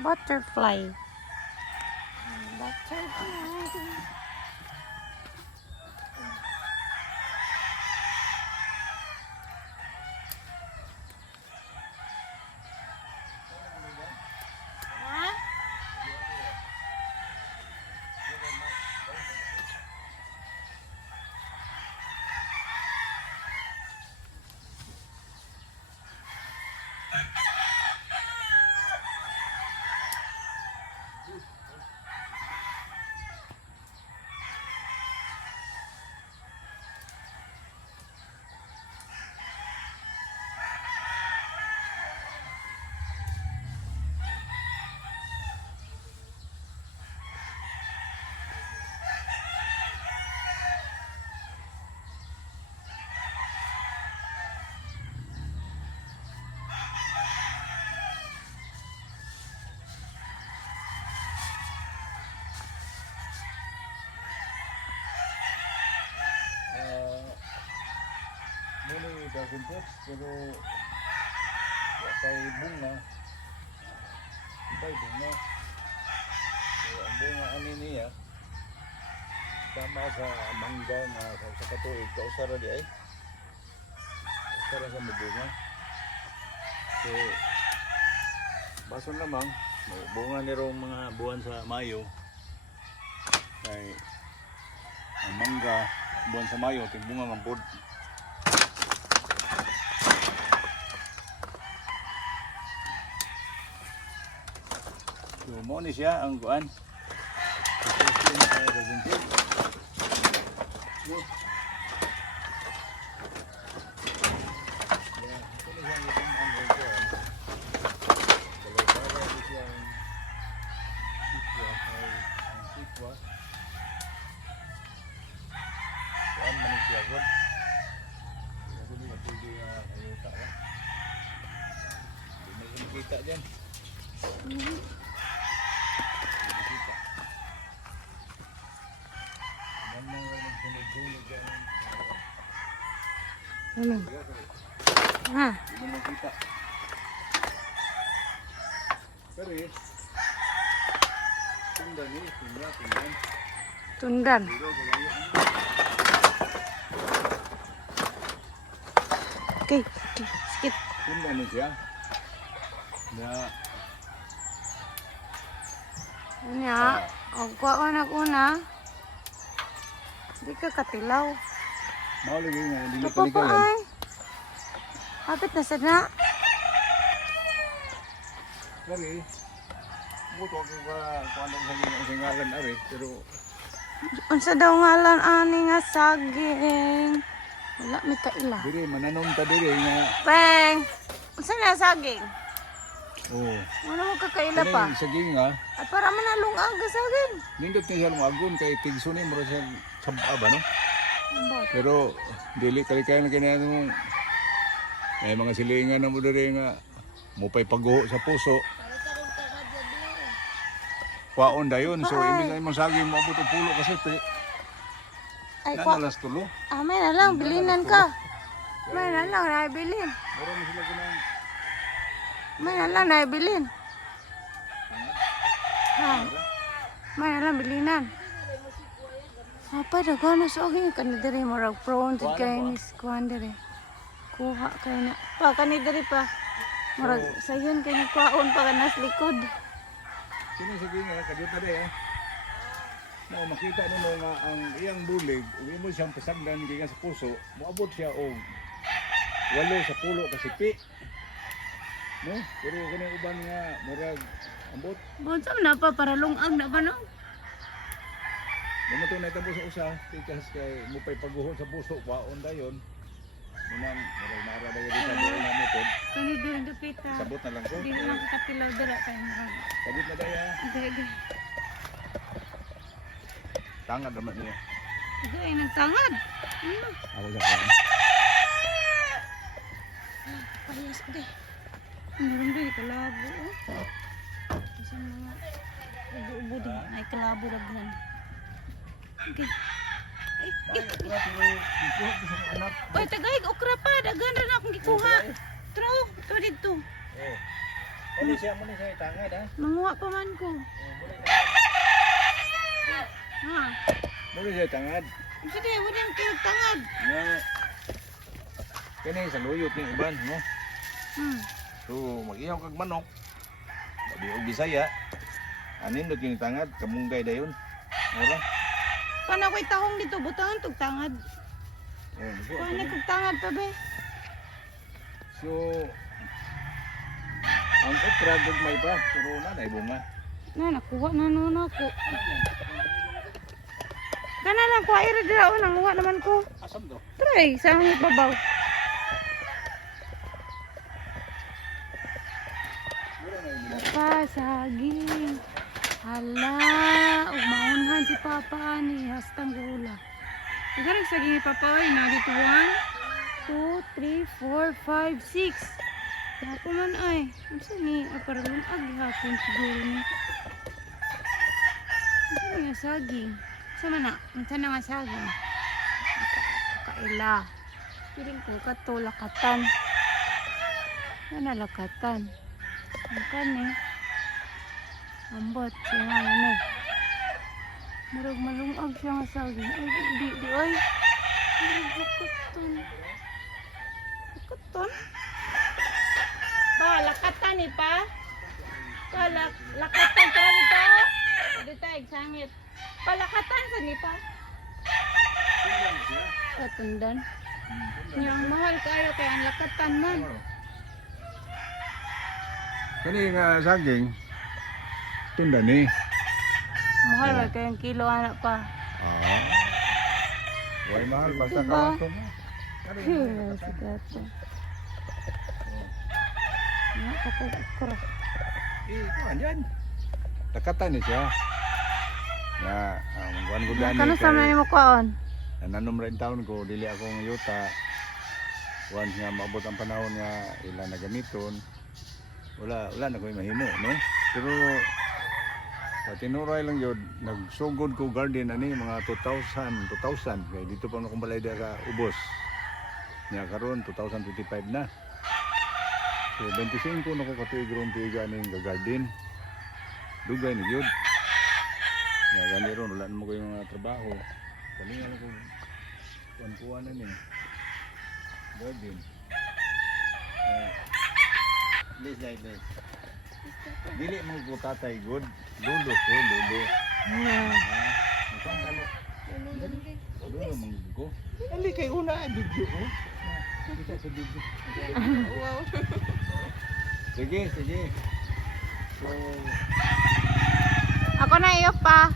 Butterfly. Butterfly. Muli dozen pots pero kay bunga. Kay bunga. So ang bunga ani niya sama sa mangga nga sa katuig kausara di ay. Kausara sa bunga. So bason lamang may bunga nirong mga buwan sa Mayo. Kay ang mangga buwan sa Mayo ting bunga man pod. So, mo ni siya ang kuan. Kita dyan. Ano? Ha? Hindi mo kita. Kari. Tundan ni, tundan. Tundan. Okay, okay, skip. Tundan ni siya. Na Anya, og kuha na una. Di ka katilaw. mauli nga dili Apa pa kalikayan. ay? Hapit na sad na. Kari. Buto ko ka kuan sa singalan ari pero Unsa daw ngalan ani nga saging? Wala mi kaila. diri mananom ta diri nga Peng. Unsa na saging? oh. Ano mo kakaila pa? Sa ginga, Ay para manalungag ka saging. nindot ni siya lumagon kay tigsunin mo siya sabab ano. Ambot. Pero dili kalikayan kini ano may mga silingan na mo diri nga mupay pagguho sa puso. Kwaon dayon so imbis na imong saging mo abot og pulo kasi pe. Ay Na kwa. alas tulo. May na lang bilinan ka. May na lang naibilin. Mura mo sila kanang May na lang naibilin. Ha. May na lang bilinan. Apa daw na saging kan diri murag prone to kay ni kuan diri. Kuha kay na. Pa kani diri pa. Murag sayon kay ni kuhaon pa kanas likod. sino saging nga kadto day mo makita nimo nga ang iyang bulig ug imo siyang pasagdan gikan sa puso moabot siya og 8 sa pulo ka sipi. No? Pero kani uban nga murag ambot. Bunsa na pa para lungag na ba no? Mamatay na itabo sa usa, tikas kay mupay pagguho sa puso, kwaon dayon. Munang, murag naara dayon sa buhay na metod. Kani diri dapita. Sabot na lang ko. Di na lang katilaw dira kay murag. Sabot na daya. Dagi. Tangad naman niya. Dagi nagtangad. Ako sa kan. Parehas ko deh. Meron din kalabo. Kasi mga ubo-ubo din. Ay kalabo raghan. Okay. Ay, pero ikuha ko sa anak. Oy, tagay okra pa. Daghan ra na akong gikuha. True. Ito dito. Oh. Muna siya tangad ha. Manguha pa man ko. Ha? Muna siya tangad. Sige, wala yung kinagtangad. Nga. Kani sa luyot ng uban, no? So, mag-iyaw kag manok. Sabi og Bisaya. Anin do kinitangad, kamunggay dayon. Ora. Paano ko'y tahong dito? Butangan tog tangad. Oh, Paano kog tangad pa be? so ang okra gagmay pa, pero na bunga. Na, nakuha na nun ako. Kana lang, kuha ira dira o, nanguha naman ko. Asam to? Try, sa among ibabaw. Pa, saging. Hala, umaunhan si Papa ni hastang gula. Nagarag saging ni Papa, oy, na dito 1, 2, 3, 4, 5, 6. Ako man ay, ano ni, para lumag hapon siguro ni. Ano nga saging? Sama na, minsan na nga saging. Kaila. Piling ko kato, lakatan. Ano lakatan? Ang kani. Ambot, siya nga ano. Marag malungag siya nga saging. Ay, di, ay. Marag lakatan. Lakatan? Pa, lakatan eh pa. Pa, lakatan pa dito. Dito, eksangit. Palakatan sa ni pa. Patundan. Yung mahal kayo kaya ang lakatan man. Kani nga saging tunda ni. Mahal ba kayong kilo anak pa. Ah. Way mahal basta Diba? ka to mo. Sigat. Nga ako ukra. Andyan. Takatan ni siya. Ya, buwan ko gani. Kano sa man mo kaon? Nanom rin taon ko, dili akong yuta. Once nga maabot ang panahon nga ila na gamiton, wala na ko'y mahimo, no? Pero sa tinuray lang yun, nagsugod ko garden ani mga 2000 kaya dito pa akong balay ka ubos. Nya karon 2025 na. So 25 na ko katuig ron tuiga ning garden. Dugay ni gyud. Nya gani ron wala na mo ko yung mga trabaho. Kalingan ko kuan-kuan na ni. Garden. Please. Dili mo ko tatay good. Lulo ko, lulo. Isang kalo. Lulo mong ko. Ali kay una video ko. Kita sa video. Wow. Sige. So Ako na iyo pa.